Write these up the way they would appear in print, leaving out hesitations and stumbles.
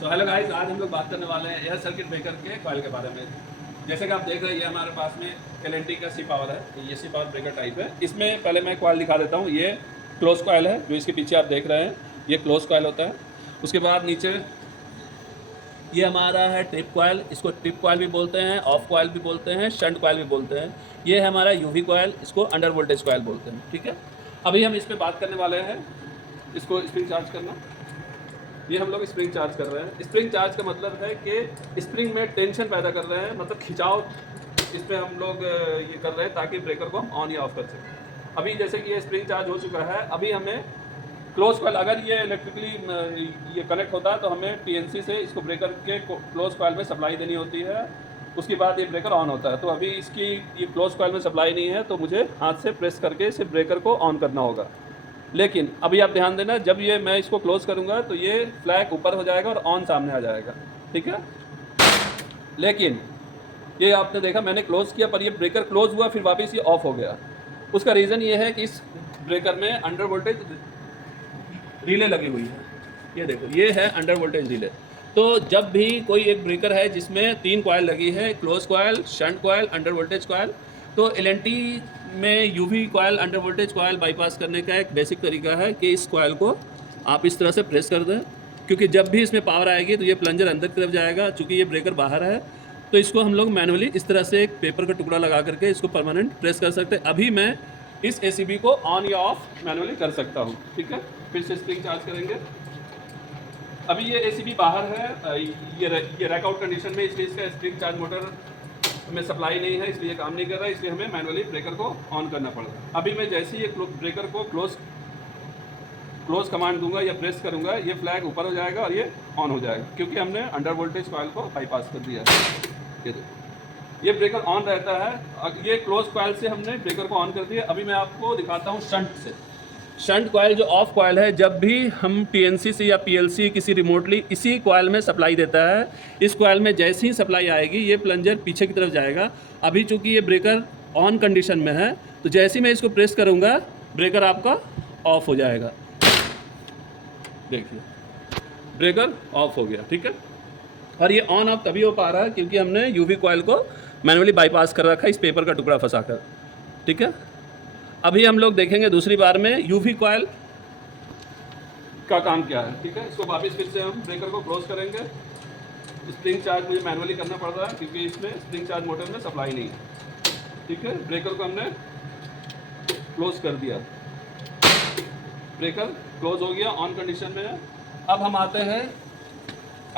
तो hello guys, आज हम लोग बात करने वाले हैं एयर सर्किट ब्रेकर के कॉइल के बारे में। जैसे कि आप देख रहे हैं, ये हमारे पास में एल का सी पावर है। ये सी पावर ब्रेकर टाइप है। इसमें पहले मैं कॉइल दिखा देता हूँ। ये क्लोज कॉइल है, जो इसके पीछे आप देख रहे हैं, ये क्लोज कॉइल होता है। उसके बाद नीचे ये हमारा है ट्रिप कॉइल। इसको ट्रिप कॉइल भी बोलते हैं, ऑफ कॉइल भी बोलते हैं, शंट कॉइल भी बोलते हैं। ये है हमारा यूवी कॉइल, इसको अंडर वोल्टेज कॉइल बोलते हैं। ठीक है, अभी हम इस पर बात करने वाले हैं, इसको स्प्रिंग चार्ज करना। ये हम लोग स्प्रिंग चार्ज कर रहे हैं। स्प्रिंग चार्ज का मतलब है कि स्प्रिंग में टेंशन पैदा कर रहे हैं, मतलब खिंचाव इस पर हम लोग ये कर रहे हैं ताकि ब्रेकर को हम ऑन या ऑफ कर सकें। अभी जैसे कि ये स्प्रिंग चार्ज हो चुका है, अभी हमें क्लोज कॉइल, अगर ये इलेक्ट्रिकली ये कनेक्ट होता है तो हमें टीएनसी से इसको ब्रेकर के क्लोज कॉइल में सप्लाई देनी होती है। उसके बाद ये ब्रेकर ऑन होता है। तो अभी इसकी ये क्लोज कॉइल में सप्लाई नहीं है, तो मुझे हाथ से प्रेस करके इसे ब्रेकर को ऑन करना होगा। लेकिन अभी आप ध्यान देना, जब ये मैं इसको क्लोज करूंगा तो ये फ्लैग ऊपर हो जाएगा और ऑन सामने आ जाएगा। ठीक है, लेकिन ये आपने देखा मैंने क्लोज किया पर ये ब्रेकर क्लोज हुआ, फिर वापस ये ऑफ हो गया। उसका रीज़न ये है कि इस ब्रेकर में अंडर वोल्टेज रिले लगी हुई है। ये देखो, ये है अंडर वोल्टेज रिले। तो जब भी कोई एक ब्रेकर है जिसमें 3 कॉइल लगी है, close coil, shunt coil, under voltage coil, तो एलएनटी में UV coil under voltage coil bypass करने का एक बेसिक तरीका है कि इस कॉइल को आप इस तरह से प्रेस कर दें, क्योंकि जब भी इसमें पावर आएगी तो ये प्लंजर अंदर की तरफ जाएगा। चूँकि ये ब्रेकर बाहर है तो इसको हम लोग मैनुअली इस तरह से एक पेपर का टुकड़ा लगा करके इसको परमानेंट प्रेस कर सकते हैं। अभी मैं इस एसीबी को ऑन या ऑफ मैनुअली कर सकता हूँ। ठीक है, फिर से स्प्रिंग चार्ज करेंगे। अभी ये एसीबी बाहर है, ये रैक आउट कंडीशन में, इसलिए इसका स्प्रिंग चार्ज मोटर में सप्लाई नहीं है, इसलिए काम नहीं कर रहा है। इसलिए हमें मैनुअली ब्रेकर को ऑन करना पड़ेगा। अभी मैं जैसे ही ये ब्रेकर को क्लोज कमांड दूंगा या प्रेस करूंगा, ये फ्लैग ऊपर हो जाएगा और ये ऑन हो जाएगा, क्योंकि हमने अंडर वोल्टेज कॉइल को बाईपास कर दिया है। ये देखो, ये ब्रेकर ऑन रहता है। ये क्लोज कॉइल से हमने ब्रेकर को ऑन कर दिया। अभी मैं आपको दिखाता हूँ शंट से। शंट कॉइल जो ऑफ कॉइल है, जब भी हम टीएनसी से या पीएलसी किसी रिमोटली इसी कॉइल में सप्लाई देता है, इस कॉइल में जैसे ही सप्लाई आएगी ये प्लंजर पीछे की तरफ जाएगा। अभी चूंकि ये ब्रेकर ऑन कंडीशन में है, तो जैसे ही मैं इसको प्रेस करूँगा ब्रेकर आपका ऑफ हो जाएगा। देखिए, ब्रेकर ऑफ हो गया। ठीक है, और ये ऑन ऑफ तभी हो पा रहा है क्योंकि हमने यूवी कॉइल को मैनुअली बाईपास कर रखा है इस पेपर का टुकड़ा फंसाकर। ठीक है, अभी हम लोग देखेंगे दूसरी बार में यूवी कॉइल का काम क्या है। ठीक है, इसको वापस फिर से हम ब्रेकर को क्लोज करेंगे। स्प्रिंग चार्ज मुझे मैनुअली करना पड़ रहा है क्योंकि इसमें स्प्रिंग चार्ज मोटर में सप्लाई नहीं है। ठीक है, ब्रेकर को हमने क्लोज कर दिया, ब्रेकर क्लोज हो गया, ऑन कंडीशन में है। अब हम आते हैं,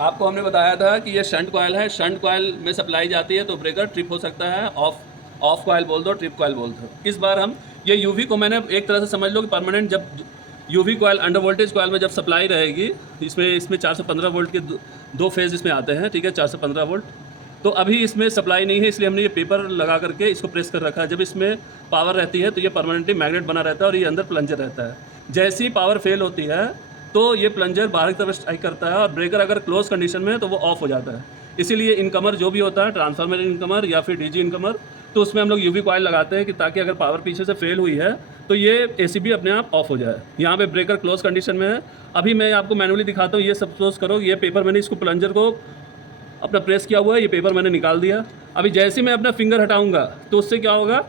आपको हमने बताया था कि ये शंट कॉइल है। शंट कॉइल में सप्लाई जाती है तो ब्रेकर ट्रिप हो सकता है, ऑफ कॉइल बोल दो, ट्रिप कॉइल बोल दो। इस बार हम ये यूवी को, मैंने एक तरह से समझ लो कि परमानेंट, जब UV coil under voltage coil में जब सप्लाई रहेगी, इसमें 415 वोल्ट के दो फेज़ इसमें आते हैं। ठीक है, 415 वोल्ट। तो अभी इसमें सप्लाई नहीं है, इसलिए हमने ये पेपर लगा करके इसको प्रेस कर रखा है। जब इसमें पावर रहती है तो ये परमानेंटली मैग्नेट बना रहता है और ये अंदर प्लंजर रहता है। जैसी पावर फेल होती है तो ये प्लंजर बाहर की तरफ स्ट्राइक करता है और ब्रेकर अगर क्लोज कंडीशन में है तो वो ऑफ हो जाता है। इसीलिए इनकमर जो भी होता है, ट्रांसफार्मर इनकमर या फिर डीजी इनकमर, तो उसमें हम लोग यूवी कॉइल लगाते हैं कि ताकि अगर पावर पीछे से फेल हुई है तो ये एसीबी अपने आप ऑफ हो जाए। यहाँ पे ब्रेकर क्लोज कंडीशन में है। अभी मैं आपको मैनुअली दिखाता हूँ। ये सपोज करो, ये पेपर मैंने इसको प्लंजर को अपना प्रेस किया हुआ है, ये पेपर मैंने निकाल दिया। अभी जैसे ही मैं अपना फिंगर हटाऊँगा तो उससे क्या होगा,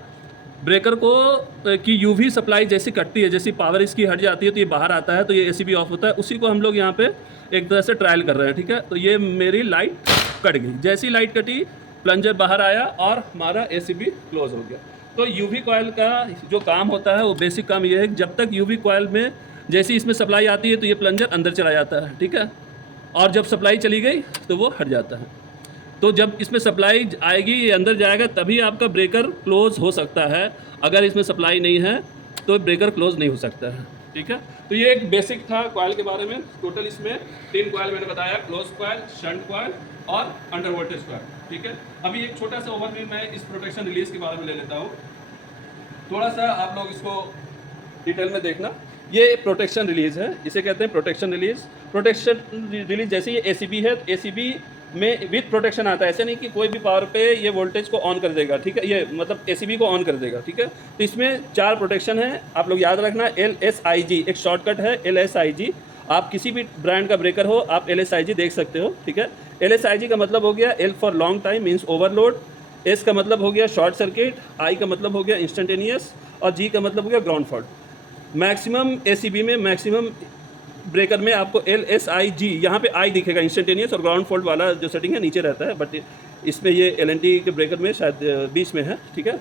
ब्रेकर को की यूवी सप्लाई जैसी कटती है, जैसी पावर इसकी हट जाती है तो ये बाहर आता है, तो ये एसीबी ऑफ होता है। उसी को हम लोग यहाँ पे एक तरह से ट्रायल कर रहे हैं। ठीक है, तो ये मेरी लाइट कट गई। जैसी लाइट कटी, प्लंजर बाहर आया और हमारा एसीबी क्लोज हो गया। तो यूवी कॉइल का जो काम होता है वो बेसिक काम ये है कि जब तक यूवी कॉइल में जैसी इसमें सप्लाई आती है तो ये प्लंजर अंदर चला जाता है। ठीक है, और जब सप्लाई चली गई तो वो हट जाता है। तो जब इसमें सप्लाई आएगी, ये अंदर जाएगा, तभी आपका ब्रेकर क्लोज हो सकता है। अगर इसमें सप्लाई नहीं है तो ब्रेकर क्लोज नहीं हो सकता है। ठीक है, तो ये एक बेसिक था कॉइल के बारे में। टोटल इसमें 3 कॉइल मैंने बताया, क्लोज कॉइल, शंट कॉइल और अंडर वोल्टेज कॉइल। ठीक है, अभी एक छोटा सा ओवरव्यू मैं इस प्रोटेक्शन रिलीज के बारे में ले लेता हूँ। थोड़ा सा आप लोग इसको डिटेल में देखना। ये प्रोटेक्शन रिलीज है, इसे कहते हैं प्रोटेक्शन रिलीज। प्रोटेक्शन रिलीज जैसे ये एसीबी है, एसीबी में विथ प्रोटेक्शन आता है। ऐसे नहीं कि कोई भी पावर पे ये वोल्टेज को ऑन कर देगा। ठीक है, ये मतलब एसीबी को ऑन कर देगा। ठीक है, तो इसमें 4 प्रोटेक्शन है, आप लोग याद रखना। LSIG एक शॉर्टकट है, LSIG। आप किसी भी ब्रांड का ब्रेकर हो, आप LSIG देख सकते हो, ठीक है। LSIG का मतलब हो गया L for long time means overload, S का मतलब हो गया शॉर्ट सर्किट, I का मतलब हो गया इंस्टेंटेनियस और G का मतलब हो गया ग्राउंड फॉल्ट। मैक्सिमम ACB में मैक्सिमम ब्रेकर में आपको LSIG यहाँ पे I दिखेगा इंस्टेंटेनियस, और ग्राउंड फॉल्ट वाला जो सेटिंग है नीचे रहता है, बट इसमें ये LNT के ब्रेकर में शायद बीच में है, ठीक है।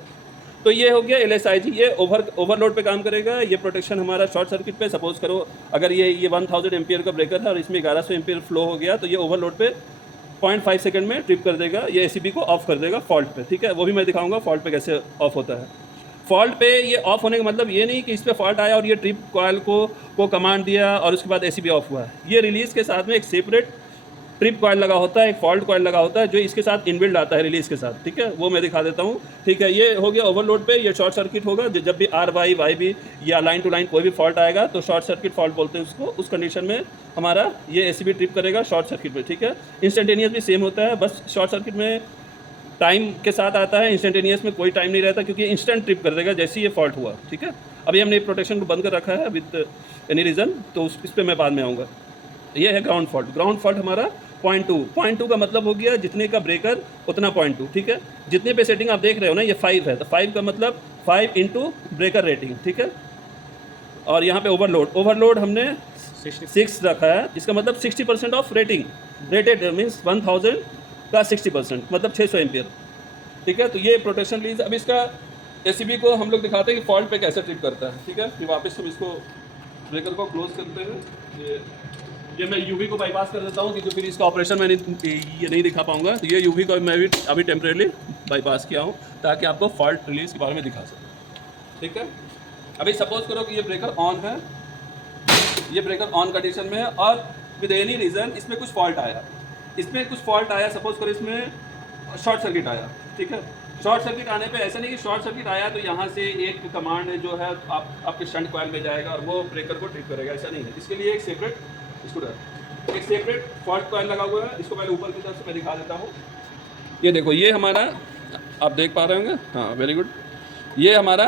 तो ये हो गया LSIG, ये ओवरलोड पे काम करेगा। ये प्रोटेक्शन हमारा शॉर्ट सर्किट पे, सपोज करो अगर ये 1000 एम्पियर का ब्रेकर है और इसमें 1100 एम्पियर फ्लो हो गया, तो ये ओवरलोड पे 0.5 सेकंड में ट्रिप कर देगा, ये ACB को ऑफ कर देगा फॉल्ट पे, ठीक है। वो भी मैं दिखाऊंगा फॉल्ट पे कैसे ऑफ होता है। फॉल्ट पे ये ऑफ होने का मतलब ये नहीं कि इस पे फॉल्ट आया और ये ट्रिप कॉइल को कमांड दिया और उसके बाद ACB ऑफ हुआ है। ये रिलीज़ के साथ में एक सेपरेट ट्रिप कॉइल लगा होता है, एक फॉल्ट कॉइल लगा होता है जो इसके साथ इनबिल्ड आता है रिलीज़ के साथ, ठीक है। वो मैं दिखा देता हूँ, ठीक है। ये हो गया ओवरलोड पे, ये शॉर्ट सर्किट होगा। जब भी RY YB या लाइन टू लाइन कोई भी फॉल्ट आएगा तो शॉर्ट सर्किट फॉल्ट बोलते हैं उसको। उस कंडीशन में हमारा ये ACB ट्रिप करेगा शॉर्ट सर्किट में, ठीक है। इंस्टेंटेनियस भी सेम होता है, बस शॉर्ट सर्किट में टाइम के साथ आता है, इंस्टेंटेनियस में कोई टाइम नहीं रहता क्योंकि इंस्टेंट ट्रिप कर देगा जैसे ही ये फॉल्ट हुआ, ठीक है। अभी हमने प्रोटेक्शन को बंद कर रखा है विद एनी रीज़न, तो इस पर मैं बाद में आऊँगा। ये है ग्राउंड फॉल्ट। ग्राउंड फॉल्ट हमारा 0.2 का मतलब हो गया जितने का ब्रेकर उतना 0.2, ठीक है। जितने पे सेटिंग आप देख रहे हो ना, ये 5 है, तो 5 का मतलब 5 इंटू ब्रेकर रेटिंग, ठीक है। और यहाँ पे ओवरलोड हमने 6 रखा है, इसका मतलब 60% ऑफ रेटिंग, रेटेड मीन्स 1000 का 60% मतलब 600 एम्पियर, ठीक है। तो ये प्रोटेक्शन रिलीज। अब इसका ACB को हम लोग दिखाते हैं कि फॉल्ट पे कैसे ट्रिप करता है, ठीक है। फिर वापस हम इसको ब्रेकर को क्लोज करते हैं। ये मैं UV को बाईपास कर देता हूँ क्योंकि फिर इसका ऑपरेशन मैं ये नहीं दिखा पाऊंगा। तो ये UV को मैं भी अभी टेम्परेली बाईपास किया हूँ ताकि आपको फॉल्ट रिलीज के बारे में दिखा सकूँ, ठीक है। अभी सपोज करो कि ये ब्रेकर ऑन है, ये ब्रेकर ऑन कंडीशन में है और विद एनी रीज़न इसमें कुछ फॉल्ट आया, सपोज करो इसमें शॉर्ट सर्किट आया, ठीक है। शॉर्ट सर्किट आने पे ऐसा नहीं कि शॉर्ट सर्किट आया तो यहाँ से एक कमांड जो है आपके शंट कॉइल में जाएगा और वो ब्रेकर को ट्रिप करेगा, ऐसा नहीं है। इसके लिए एक सेपरेट फॉल्ट कॉइल लगा हुआ है। इसको पहले ऊपर की तरफ से मैं दिखा देता हूँ। ये देखो, ये हमारा, आप देख पा रहे होंगे, हाँ वेरी गुड। ये हमारा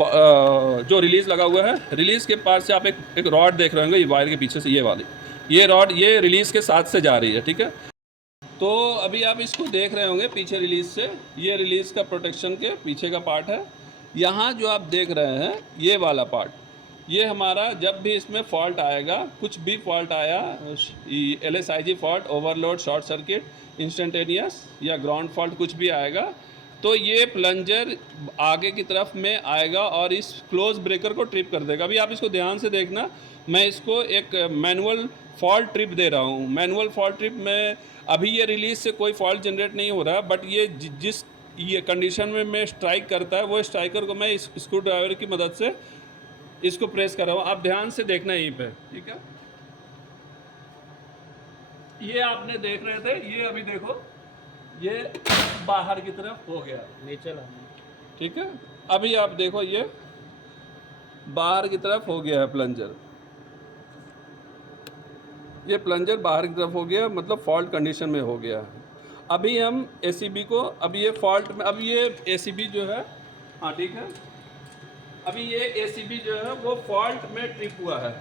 जो रिलीज़ लगा हुआ है, रिलीज़ के पास से आप एक रॉड देख रहे होंगे, ये वायर के पीछे से ये वाली, ये रॉड ये रिलीज़ के साथ से जा रही है, ठीक है। तो अभी आप इसको देख रहे होंगे पीछे रिलीज़ से, ये रिलीज़ का प्रोटेक्शन के पीछे का पार्ट है। यहाँ जो आप देख रहे हैं ये वाला पार्ट, ये हमारा जब भी इसमें फॉल्ट आएगा, कुछ भी फॉल्ट आया, LSIG fault, overload, short circuit, instantaneous या ग्राउंड फॉल्ट कुछ भी आएगा, तो ये प्लंजर आगे की तरफ में आएगा और इस क्लोज ब्रेकर को ट्रिप कर देगा। अभी आप इसको ध्यान से देखना, मैं इसको एक मैनुअल फॉल्ट ट्रिप दे रहा हूँ। मैनुअल फॉल्ट ट्रिप में अभी ये रिलीज़ से कोई फॉल्ट जनरेट नहीं हो रहा, बट ये जिस ये कंडीशन में मैं स्ट्राइक करता है, वो स्ट्राइकर को मैं इस स्क्रू ड्राइवर की मदद से इसको प्रेस कर रहा हूँ। आप ध्यान से देखना यहीं पे, ठीक है। ये आपने देख रहे थे, ये अभी देखो ये बाहर की तरफ हो गया नीचे, ठीक है। अभी आप देखो ये बाहर की तरफ हो गया है प्लंजर, ये प्लंजर बाहर की तरफ हो गया, मतलब फॉल्ट कंडीशन में हो गया है। अभी हम ACB को, अभी ये फॉल्ट में, अभी ये ACB जो है, हाँ ठीक है, अभी ये ACB जो है वो फॉल्ट में ट्रिप हुआ है।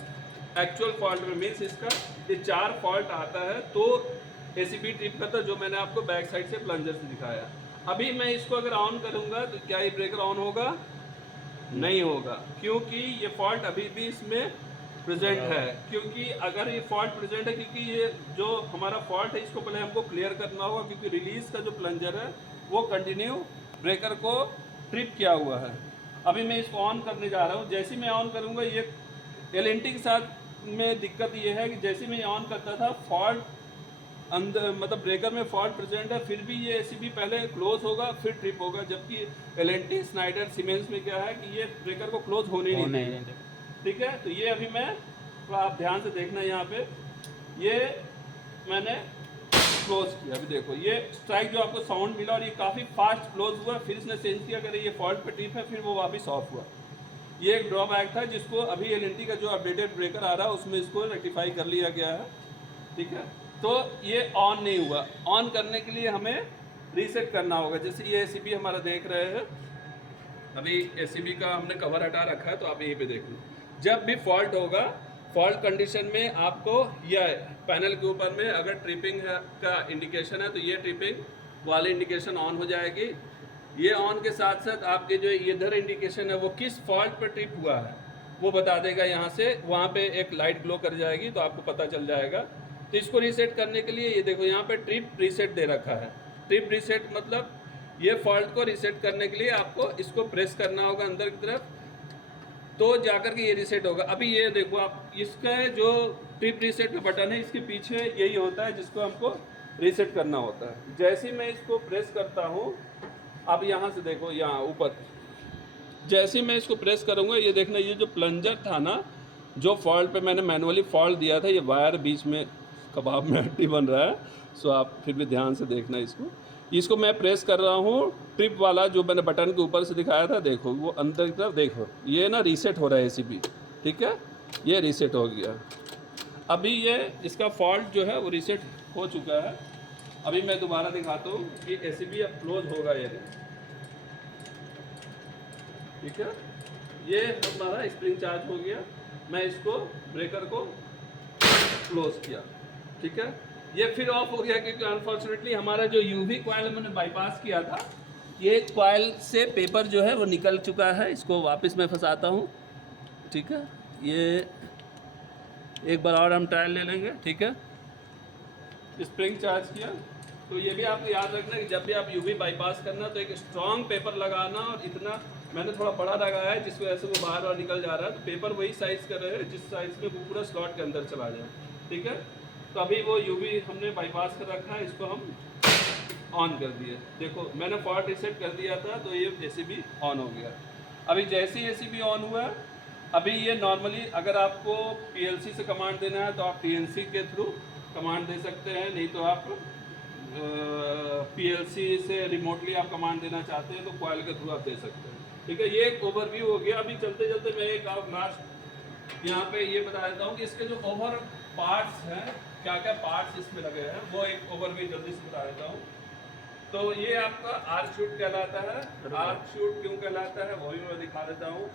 एक्चुअल फॉल्ट में मीन्स इसका ये 4 फॉल्ट आता है तो ACB ट्रिप करता है, जो मैंने आपको बैक साइड से प्लंजर से दिखाया। अभी मैं इसको अगर ऑन करूँगा तो क्या ये ब्रेकर ऑन होगा? नहीं होगा, क्योंकि ये फॉल्ट अभी भी इसमें प्रेजेंट है। क्योंकि अगर ये फॉल्ट प्रेजेंट है, क्योंकि ये जो हमारा फॉल्ट है इसको पहले हमको क्लियर करना होगा, क्योंकि रिलीज़ का जो प्लंजर है वो कंटिन्यू ब्रेकर को ट्रिप किया हुआ है। अभी मैं इसको ऑन करने जा रहा हूँ। जैसे मैं ऑन करूँगा, ये LNT के साथ में दिक्कत ये है कि जैसे मैं ऑन करता था फॉल्ट अंदर, मतलब ब्रेकर में फॉल्ट प्रेजेंट है, फिर भी ये ACB पहले क्लोज होगा फिर ट्रिप होगा, जबकि LNT, स्नाइडर, सीमेंस में क्या है कि ये ब्रेकर को क्लोज होने नहीं देंगे, ठीक है। तो ये अभी मैं, आप ध्यान से देखना, यहाँ पे ये मैंने क्लोज किया। अभी देखो ये स्ट्राइक जो आपको साउंड मिला और ये काफ़ी फास्ट क्लोज हुआ, फिर इसने सेंस किया अगर ये फॉल्ट पे ट्रिप है, फिर वो वापस ऑफ हुआ। ये एक ड्रॉबैक था जिसको अभी LNT का जो अपडेटेड ब्रेकर आ रहा है उसमें इसको रेक्टिफाई कर लिया गया है, ठीक है। तो ये ऑन नहीं हुआ, ऑन करने के लिए हमें रीसेट करना होगा। जैसे ये ACB हमारा देख रहे हैं, अभी ACB का हमने कवर हटा रखा है, तो आप यहीं पे देख लो, जब भी फॉल्ट होगा फॉल्ट कंडीशन में आपको यह पैनल के ऊपर में अगर ट्रिपिंग का इंडिकेशन है तो ये ट्रिपिंग वाली इंडिकेशन ऑन हो जाएगी। ये ऑन के साथ साथ आपके जो इधर इंडिकेशन है वो किस फॉल्ट पर ट्रिप हुआ है वो बता देगा। यहाँ से वहाँ पे एक लाइट ग्लो कर जाएगी तो आपको पता चल जाएगा। तो इसको रीसेट करने के लिए ये देखो यहाँ पे ट्रिप रीसेट दे रखा है। ट्रिप रीसेट मतलब ये फॉल्ट को रीसेट करने के लिए आपको इसको प्रेस करना होगा अंदर की तरफ, तो जाकर के ये रीसेट होगा। अभी ये देखो आप, इसका जो ट्रिप रीसेट का बटन है इसके पीछे यही होता है जिसको हमको रीसेट करना होता है। जैसे ही मैं इसको प्रेस करता हूँ, अब यहाँ से देखो यहाँ ऊपर, जैसे ही मैं इसको प्रेस करूँगा ये देखना, ये जो प्लंजर था ना, जो फॉल्ट पे मैंने मैनुअली फॉल्ट दिया था, ये वायर बीच में कबाब में हड्डी बन रहा है। सो आप फिर भी ध्यान से देखना इसको मैं प्रेस कर रहा हूँ। ट्रिप वाला जो मैंने बटन के ऊपर से दिखाया था, देखो वो अंदर की तरफ देखो, ये ना रीसेट हो रहा है एसीबी, ठीक है, ये रीसेट हो गया। अभी ये इसका फॉल्ट जो है वो रीसेट हो चुका है। अभी मैं दोबारा दिखाता हूँ कि एसीबी अब क्लोज होगा ये, ठीक है। ये हमारा स्प्रिंग चार्ज हो गया। मैं इसको ब्रेकर को क्लोज किया, ठीक है। ये फिर ऑफ हो गया क्योंकि अनफॉर्चुनेटली हमारा जो यूवी कॉइल मैंने बाईपास किया था, ये कॉइल से पेपर जो है वो निकल चुका है। इसको वापस मैं फंसाता हूँ, ठीक है। ये एक बार और हम ट्रायल ले लेंगे, ठीक है। स्प्रिंग चार्ज किया। तो ये भी आपको याद रखना कि जब भी आप यूवी बाईपास करना तो एक स्ट्रॉन्ग पेपर लगाना, और इतना मैंने थोड़ा बड़ा लगाया है जिस वजह से वो बाहर निकल जा रहा है। तो पेपर वही साइज़ का रहे जिस साइज़ में वो पूरा स्लॉट के अंदर चला जाए, ठीक है। तो अभी वो यूवी हमने बाईपास कर रखा है, इसको हम ऑन कर दिए। देखो मैंने फॉल्ट रीसेट कर दिया था तो ये एसीबी ऑन हो गया। अभी जैसे ही एसीबी ऑन हुआ, अभी ये नॉर्मली अगर आपको पीएलसी से कमांड देना है तो आप पीएलसी के थ्रू कमांड दे सकते हैं, नहीं तो आप पीएलसी से रिमोटली आप कमांड देना चाहते हैं तो कॉइल के थ्रू आप दे सकते हैं, ठीक है। ये एक ओवरव्यू हो गया। अभी चलते चलते मैं एक आप लास्ट यहाँ पे ये बता देता हूँ कि इसके जो ओवर पार्ट्स हैं, क्या क्या पार्ट्स इसमें लगे हैं, वो एक ओवरव्यू जल्दी से बता देता हूँ। तो ये आपका आर्क शूट कहलाता है। आर्क शूट क्यों कहलाता है वो भी मैं दिखा देता हूँ।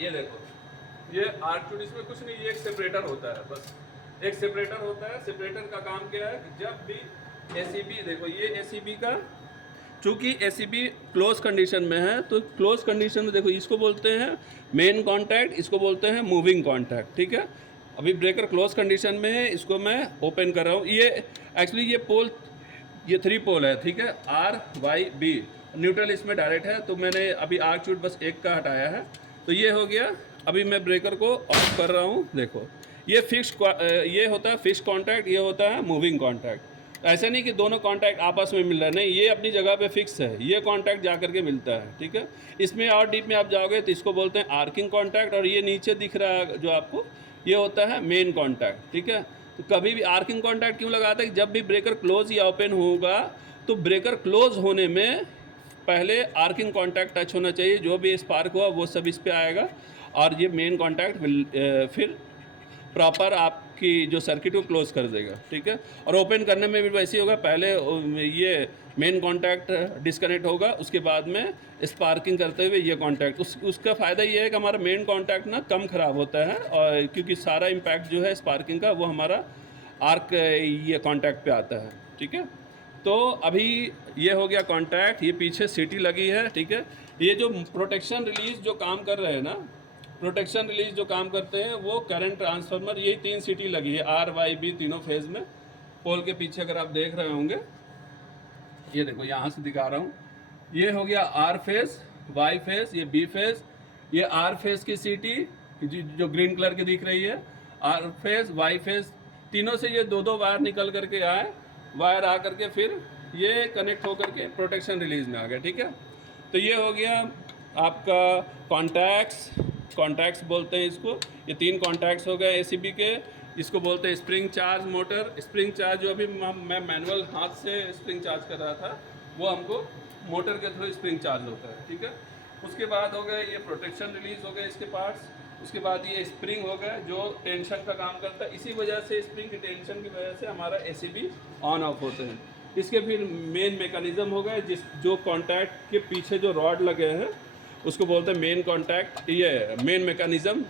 ये देखो, ये आर्क शूट, इसमें कुछ नहीं, ये एक सेपरेटर होता है, बस एक सेपरेटर होता है। सेपरेटर का काम क्या है कि जब भी एसीबी, देखो ये एसीबी का, चूँकि एसीबी क्लोज कंडीशन में है तो क्लोज कंडीशन में देखो इसको बोलते हैं मेन कॉन्टैक्ट, इसको बोलते हैं मूविंग कॉन्टैक्ट, ठीक है। अभी ब्रेकर क्लोज कंडीशन में है, इसको मैं ओपन कर रहा हूँ। ये एक्चुअली ये पोल, ये 3 पोल है, ठीक है, आर वाई बी, न्यूट्रल इसमें डायरेक्ट है। तो मैंने अभी आर्क शूट बस एक का हटाया है, तो ये हो गया। अभी मैं ब्रेकर को ऑफ कर रहा हूँ। देखो ये ये होता है फिक्स कॉन्टैक्ट, ये होता है मूविंग कॉन्टैक्ट। ऐसा नहीं कि दोनों कॉन्टैक्ट आपस में मिल रहा है, नहीं, ये अपनी जगह पे फिक्स है, ये कॉन्टैक्ट जा करके मिलता है, ठीक है। इसमें और डीप में आप जाओगे तो इसको बोलते हैं आर्किंग कॉन्टैक्ट, और ये नीचे दिख रहा है जो आपको, ये होता है मेन कॉन्टैक्ट, ठीक है। तो कभी भी आर्किंग कॉन्टैक्ट क्यों लगाता है कि जब भी ब्रेकर क्लोज या ओपन होगा तो ब्रेकर क्लोज होने में पहले आर्किंग कॉन्टैक्ट टच होना चाहिए, जो भी स्पार्क हुआ वो सब इस पे आएगा, और ये मेन कॉन्टैक्ट फिर प्रॉपर आपकी जो सर्किट को क्लोज कर देगा, ठीक है। और ओपन करने में भी वैसे ही होगा, पहले ये मेन कॉन्टैक्ट डिस्कनेक्ट होगा, उसके बाद में स्पार्किंग करते हुए ये कॉन्टैक्ट, उसका फ़ायदा ये है कि हमारा मेन कॉन्टैक्ट ना कम ख़राब होता है, और क्योंकि सारा इम्पैक्ट जो है स्पार्किंग का वो हमारा आर्क ये कॉन्टैक्ट पे आता है, ठीक है। तो अभी ये हो गया कॉन्टैक्ट, ये पीछे सीटी लगी है, ठीक है। ये जो प्रोटेक्शन रिलीज जो काम कर रहे हैं ना, प्रोटेक्शन रिलीज जो काम करते हैं वो करंट ट्रांसफार्मर, ये 3 सीटी लगी है, आर वाई बी तीनों फेज़ में। पोल के पीछे अगर आप देख रहे होंगे, ये देखो यहाँ से दिखा रहा हूँ, ये हो गया आर फेज़, वाई फेज़, ये बी फेज़, ये आर फेज़ की सीटी जो ग्रीन कलर की दिख रही है, आर फेज़ वाई फेज़, तीनों से ये 2-2 वायर निकल करके आए, वायर आ करके फिर ये कनेक्ट होकर के प्रोटेक्शन रिलीज में आ गया, ठीक है। तो ये हो गया आपका कॉन्टैक्ट्स बोलते हैं इसको। ये 3 कॉन्टैक्ट्स हो गए एसीबी के। इसको बोलते हैं spring charge motor. Spring charge जो अभी मैं मैनुअल हाथ से स्प्रिंग चार्ज कर रहा था, वो हमको मोटर के थ्रू स्प्रिंग चार्ज होता है, ठीक है। उसके बाद हो गए ये प्रोटेक्शन रिलीज हो गए इसके पार्ट्स। उसके बाद ये स्प्रिंग हो गया जो टेंशन का काम करता है, इसी वजह से स्प्रिंग की टेंशन की वजह से हमारा एसीबी ऑन ऑफ होते हैं। इसके फिर मेन मैकेनिज्म हो गए, जो कॉन्टैक्ट के पीछे जो रॉड लगे हैं उसको बोलते हैं मेन कॉन्टैक्ट, ये मेन मैकेनिज्म।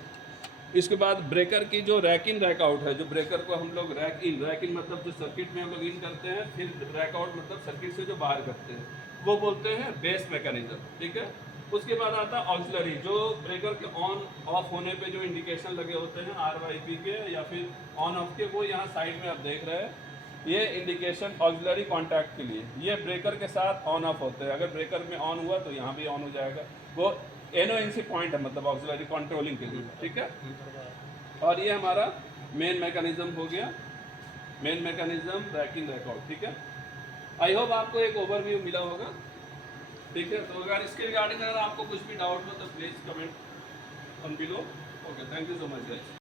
इसके बाद ब्रेकर की जो रैक इन रैक आउट है, जो ब्रेकर को हम लोग रैक इन मतलब जो सर्किट में हम लोग इन करते हैं, फिर रैक आउट मतलब सर्किट से जो बाहर करते हैं, वो बोलते हैं बेस मैकेनिज्म। ठीक है। उसके बाद आता है ऑक्सिलरी, जो ब्रेकर के ऑन ऑफ होने पे जो इंडिकेशन लगे होते हैं RYP के या फिर ऑन ऑफ के, वो यहाँ साइड में आप देख रहे हैं। ये इंडिकेशन ऑक्सिलरी कॉन्टैक्ट के लिए, ये ब्रेकर के साथ ऑन ऑफ होते हैं। अगर ब्रेकर में ऑन हुआ तो यहाँ भी ऑन हो जाएगा। वो NONC पॉइंट है, मतलब ऑक्सिलरी कंट्रोलिंग के लिए। ठीक है। और ये हमारा मेन मैकेनिज्म हो गया, मेन मैकेनिज्म रैक इन रैक आउट। ठीक है। आई होप आपको एक ओवरव्यू मिला होगा। ठीक है। तो अगर इसके रिगार्डिंग अगर आपको कुछ भी डाउट हो तो please comment on below. Okay, thank you so much guys.